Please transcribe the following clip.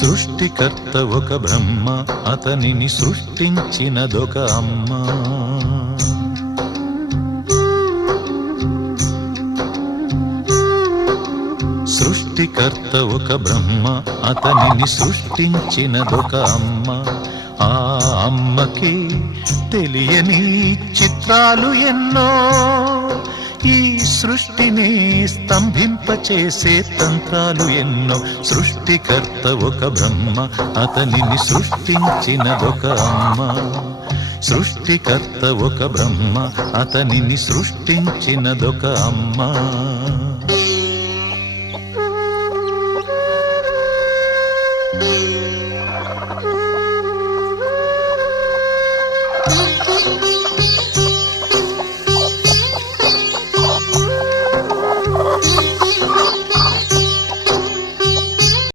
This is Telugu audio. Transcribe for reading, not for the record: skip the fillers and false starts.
సృష్టికర్త ఒక బ్రహ్మ, అతనిని సృష్టించినదొక అమ్మ. సృష్టికర్త ఒక బ్రహ్మ, అతనిని సృష్టించినదొక అమ్మ. ఆ అమ్మకి తెలియని చిత్రాలు ఎన్నో, ఈ సృష్టిని స్తంభింపచేసే తంత్రాలు ఎన్నో. సృష్టికర్త ఒక బ్రహ్మ, అతనిని సృష్టించినదొక అమ్మ. సృష్టికర్త ఒక బ్రహ్మ, అతనిని సృష్టించినదొక అమ్మ.